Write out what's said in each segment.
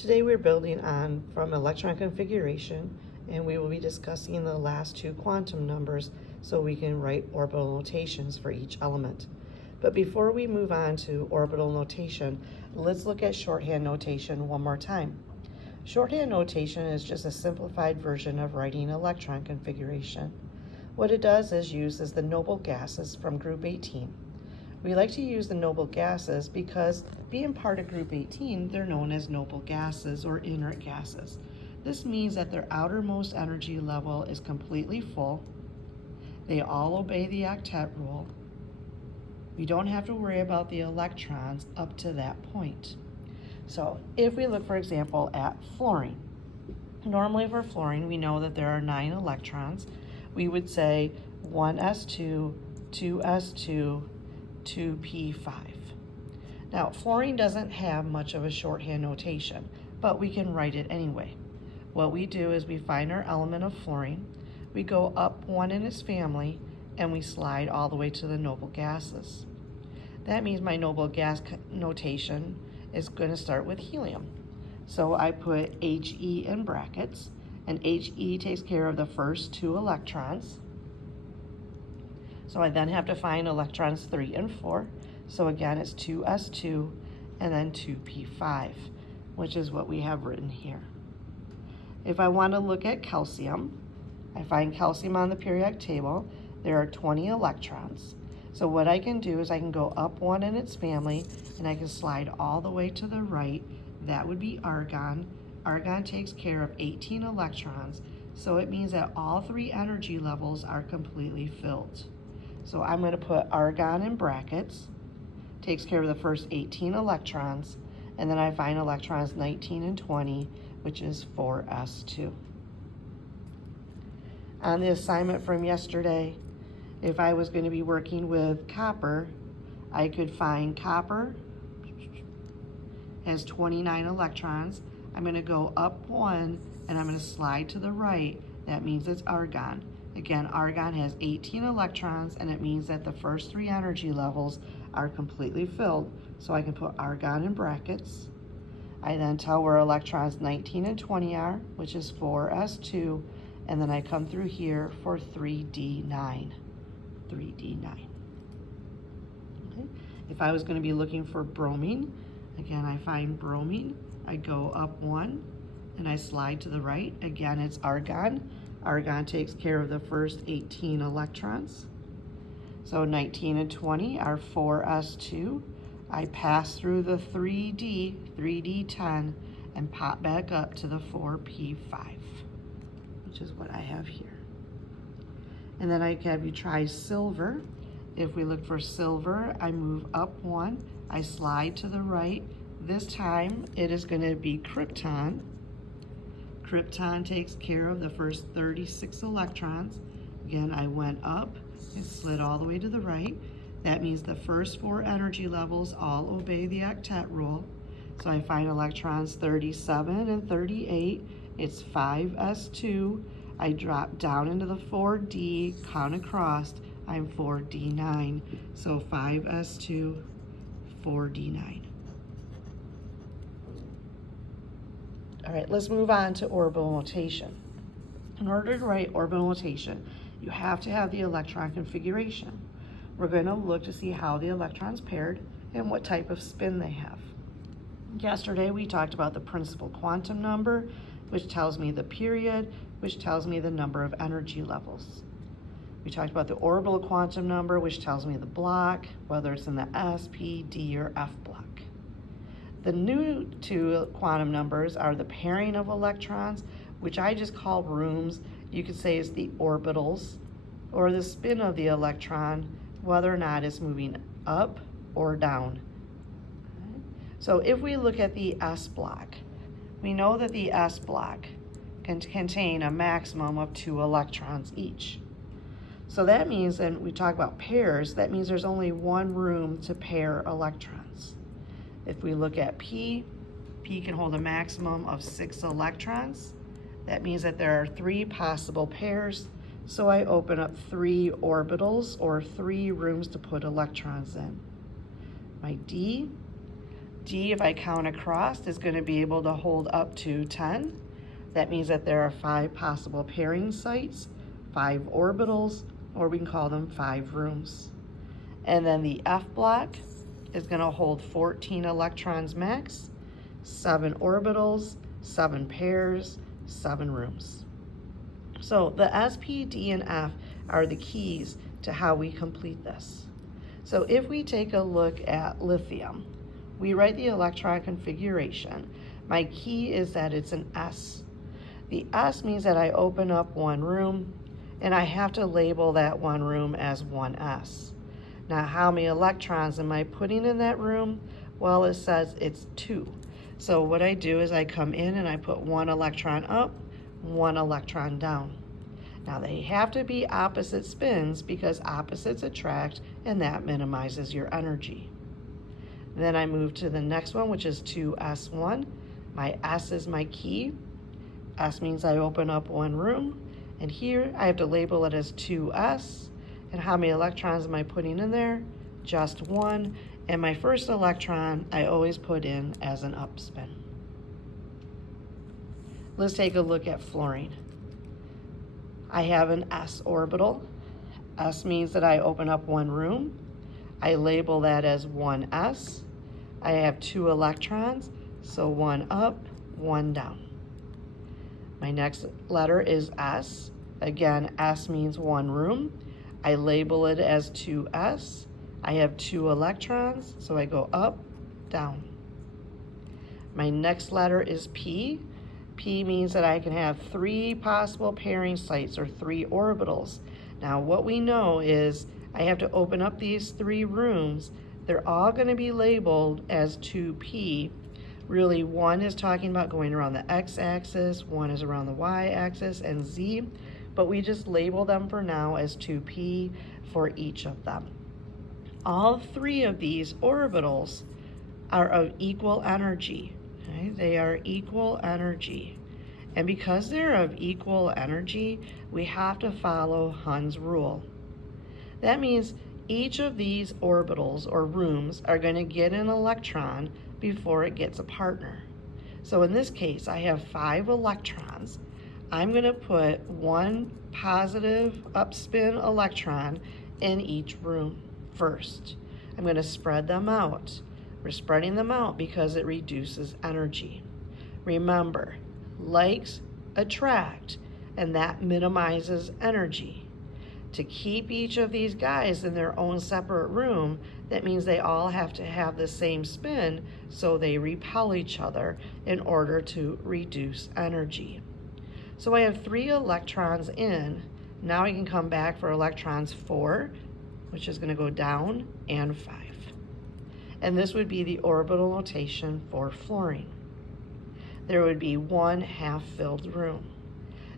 Today we're building on from electron configuration, and we will be discussing the last two quantum numbers so we can write orbital notations for each element. But before we move on to orbital notation, let's look at shorthand notation one more time. Shorthand notation is just a simplified version of writing electron configuration. What it does is uses the noble gases from group 18. We like to use the noble gases because being part of group 18, they're known as noble gases or inert gases. This means that their outermost energy level is completely full. They all obey the octet rule. We don't have to worry about the electrons up to that point. So if we look, for example, at fluorine. Normally for fluorine, we know that there are 9 electrons. We would say 1s2, 2s2, 2p5. Now, fluorine doesn't have much of a shorthand notation, but we can write it anyway. What we do is we find our element of fluorine, we go up one in its family, and we slide all the way to the noble gases. That means my noble gas notation is going to start with helium. So I put He in brackets, and He takes care of the first 2 electrons. So I then have to find electrons 3 and 4. So again, it's 2s2 and then 2p5, which is what we have written here. If I want to look at calcium, I find calcium on the periodic table. There are 20 electrons. So what I can do is I can go up one in its family and I can slide all the way to the right. That would be argon. Argon takes care of 18 electrons. So it means that all 3 energy levels are completely filled. So I'm going to put argon in brackets, takes care of the first 18 electrons, and then I find electrons 19 and 20, which is 4s2. On the assignment from yesterday, if I was going to be working with copper, I could find copper has 29 electrons. I'm going to go up one and I'm going to slide to the right. That means it's argon. Again, argon has 18 electrons, and it means that the first 3 energy levels are completely filled. So I can put argon in brackets. I then tell where electrons 19 and 20 are, which is 4s2, and then I come through here for 3d9. 3d9. Okay. If I was going to be looking for bromine, again, I find bromine. I go up one, and I slide to the right. Again, it's argon. Argon takes care of the first 18 electrons. So 19 and 20 are 4s2. I pass through the 3d10, and pop back up to the 4p5, which is what I have here. And then I have you try silver. If we look for silver, I move up one, I slide to the right. This time it is going to be krypton. Krypton takes care of the first 36 electrons. Again, I went up and slid all the way to the right. That means the first 4 energy levels all obey the octet rule. So I find electrons 37 and 38. It's 5s2. I drop down into the 4d, count across. I'm 4d9. So 5s2, 4d9. All right, let's move on to orbital notation. In order to write orbital notation, you have to have the electron configuration. We're going to look to see how the electrons paired and what type of spin they have. Yesterday, we talked about the principal quantum number, which tells me the period, which tells me the number of energy levels. We talked about the orbital quantum number, which tells me the block, whether it's in the S, P, D, or F block. The new 2 quantum numbers are the pairing of electrons, which I just call rooms. You could say it's the orbitals, or the spin of the electron, whether or not it's moving up or down. Okay. So if we look at the S block, we know that the S block can contain a maximum of 2 electrons each. So that means, and we talk about pairs, that means there's only one room to pair electrons. If we look at P can hold a maximum of 6 electrons. That means that there are 3 possible pairs. So I open up 3 orbitals, or 3 rooms to put electrons in. My D D, if I count across, is going to be able to hold up to 10. That means that there are 5 possible pairing sites, 5 orbitals, or we can call them 5 rooms. And then the F block is going to hold 14 electrons max, 7 orbitals, 7 pairs, 7 rooms. So the S, P, D, and F are the keys to how we complete this. So if we take a look at lithium, we write the electron configuration. My key is that it's an S. The S means that I open up one room, and I have to label that one room as 1s. Now, how many electrons am I putting in that room? Well, it says it's 2. So what I do is I come in and I put 1 electron up, 1 electron down. Now, they have to be opposite spins because opposites attract, and that minimizes your energy. Then I move to the next one, which is 2s1. My S is my key. S means I open up one room, and here I have to label it as 2s. And how many electrons am I putting in there? Just 1. And my first electron I always put in as an up spin. Let's take a look at fluorine. I have an s orbital. S means that I open up one room. I label that as 1s. I have 2 electrons, so 1 up, 1 down. My next letter is S. Again, S means one room. I label it as 2s. I have 2 electrons, so I go up, down. My next letter is P. P means that I can have 3 possible pairing sites or 3 orbitals. Now what we know is I have to open up these 3 rooms. They're all going to be labeled as 2p. Really, one is talking about going around the x-axis, one is around the y-axis, and z, but we just label them for now as 2p for each of them. All 3 of these orbitals are of equal energy. Okay? They are equal energy. And because they're of equal energy, we have to follow Hund's rule. That means each of these orbitals or rooms are going to get an electron before it gets a partner. So in this case, I have 5 electrons. I'm going to put 1 positive upspin electron in each room first. I'm going to spread them out. We're spreading them out because it reduces energy. Remember, likes attract, and that minimizes energy. To keep each of these guys in their own separate room, that means they all have to have the same spin, so they repel each other in order to reduce energy. So I have 3 electrons in. Now I can come back for electrons 4, which is going to go down, and 5. And this would be the orbital notation for fluorine. There would be 1 half-filled room.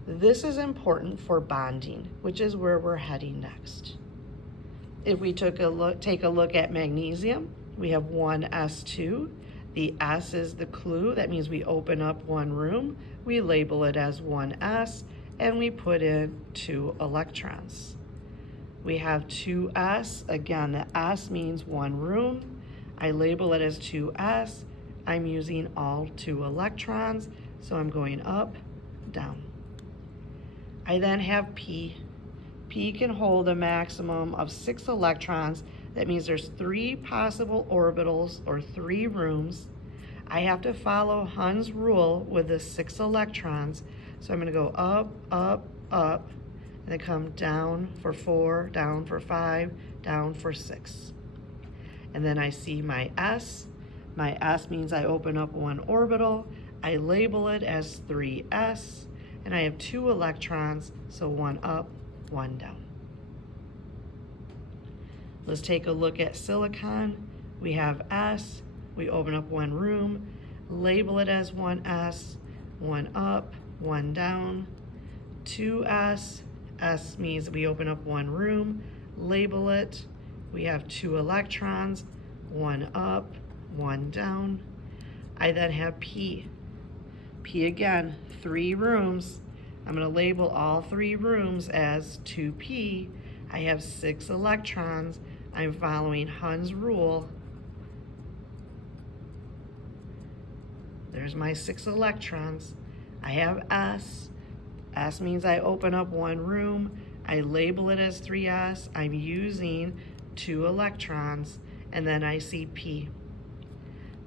This is important for bonding, which is where we're heading next. If we take a look at magnesium, we have 1s2. The S is the clue. That means we open up one room, we label it as 1s, and we put in 2 electrons. We have 2s. Again, the S means one room. I label it as 2s. I'm using all 2 electrons, so I'm going up, down. I then have P. P can hold a maximum of 6 electrons. That means there's 3 possible orbitals or 3 rooms. I have to follow Hund's rule with the 6 electrons. So I'm going to go up, up, up, and then come down for 4, down for 5, down for 6. And then I see my S. My S means I open up one orbital. I label it as 3s. And I have 2 electrons, so 1 up, 1 down. Let's take a look at silicon. We have S, we open up one room, label it as 1s, 1 up, 1 down, 2s, S means we open up one room, label it, we have 2 electrons, 1 up, 1 down. I then have P. P again, 3 rooms. I'm going to label all 3 rooms as 2p. I have 6 electrons. I'm following Hund's rule. There's my 6 electrons. I have S. S means I open up one room. I label it as 3s. I'm using 2 electrons. And then I see P.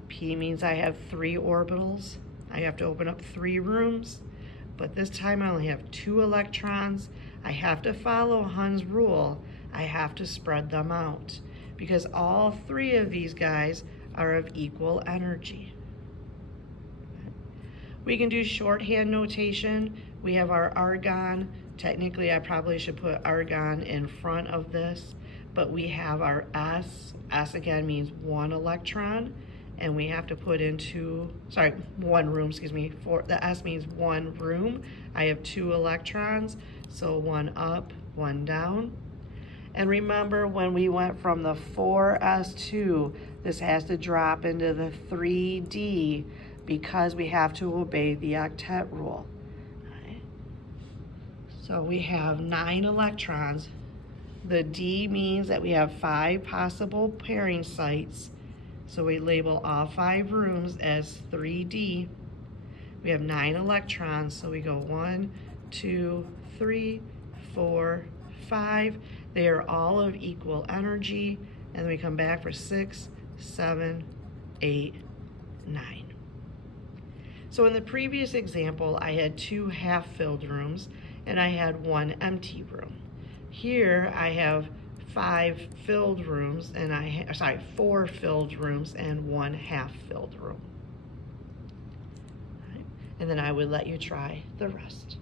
P means I have 3 orbitals. I have to open up 3 rooms. But this time I only have 2 electrons. I have to follow Hund's rule. I have to spread them out because all 3 of these guys are of equal energy. We can do shorthand notation. We have our argon. Technically, I probably should put argon in front of this, but we have our S. S again means 1 electron, and we have to put into, 1 room, the S means 1 room. I have 2 electrons, so 1 up, 1 down. And remember when we went from the 4s2, this has to drop into the 3d because we have to obey the octet rule. Right. So we have 9 electrons. The D means that we have 5 possible pairing sites. So we label all 5 rooms as 3D. We have 9 electrons, so we go 1, 2, 3, 4, 5. They are all of equal energy, and then we come back for 6, 7, 8, 9. So in the previous example, I had 2 half-filled rooms, and I had 1 empty room. Here I have 4 filled rooms and 1 half-filled room. Right. And then I would let you try the rest.